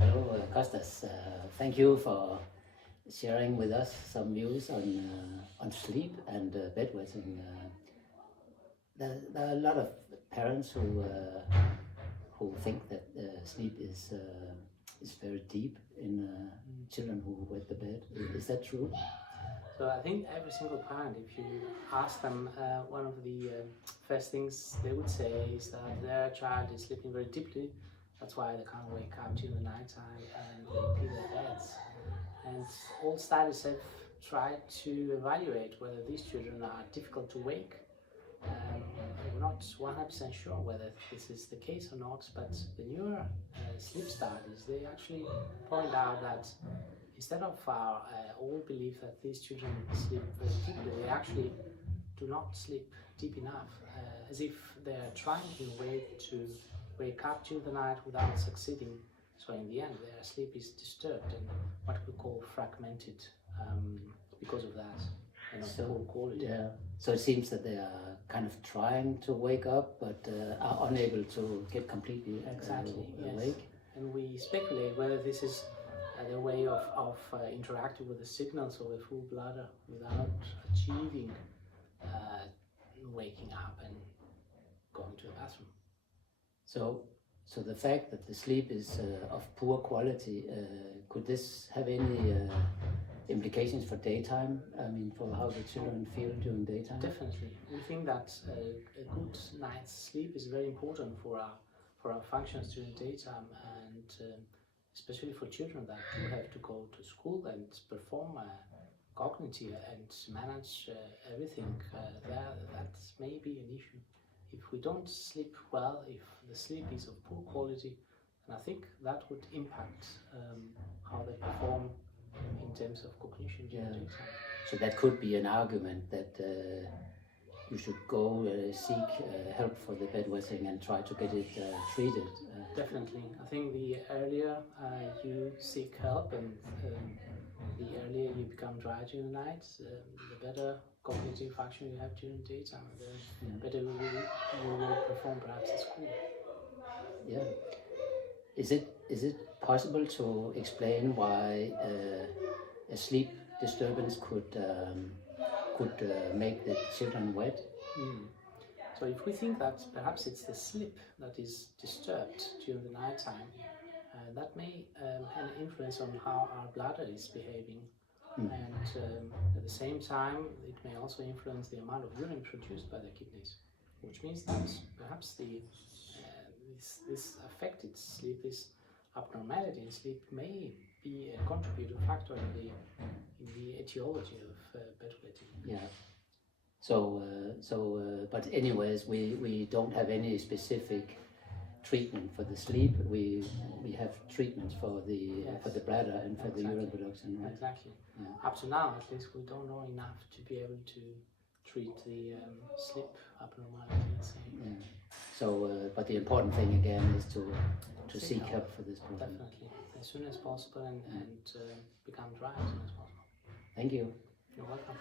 Hello, Kostas. Thank you for sharing with us some views on sleep and bedwetting. There are a lot of parents who think that sleep is very deep in children who wet the bed. Is that true? So I think every single parent, if you ask them, one of the first things they would say is that their child is sleeping very deeply. That's why they can't wake up during the night time and they pee their beds. And all studies have tried to evaluate whether these children are difficult to wake. We're not 100% sure whether this is the case or not, but the newer sleep studies, they actually point out that instead of our old belief that these children sleep very deeply, they actually do not sleep deep enough, as if they're trying in a way to wake up during the night without succeeding. So in the end, their sleep is disturbed and what we call fragmented because of that. Poor quality. Yeah. So it seems that they are kind of trying to wake up, but are unable to get completely awake. Yes. And we speculate whether this is their way of interacting with the signals of the full bladder without achieving waking up and going to the bathroom. So the fact that the sleep is of poor quality, could this have any implications for daytime? I mean, for how the children feel during daytime? Definitely. We think that a good night's sleep is very important for our functions during daytime, and especially for children that do have to go to school and perform cognitive and manage everything. That may be an issue. If we don't sleep well, if the sleep is of poor quality, then I think that would impact how they perform in terms of cognition during daytime. So that could be an argument that you should go seek help for the bedwetting and try to get it treated. Definitely. I think the earlier you seek help and the earlier you become dry during the night, the better cognitive function you have during daytime, the better you will perform perhaps at school. Yeah. Is it possible to explain why a sleep disturbance could make the children wet? So if we think that perhaps it's the sleep that is disturbed during the night time, that may have an influence on how our bladder is behaving. And at the same time, it may also influence the amount of urine produced by the kidneys, which means that perhaps this affected sleep, this abnormality in sleep, may be a contributing factor in the etiology of bedwetting. Yeah. But anyways, we don't have any specific treatment for the sleep. We have treatments for the bladder and for the urine production, right? Exactly. Yeah. Up to now, at least, we don't know enough to be able to treat the sleep abnormality. Yeah. So, but the important thing again is to seek help for this problem. Definitely, as soon as possible, and become dry as soon as possible. Thank you. You're welcome.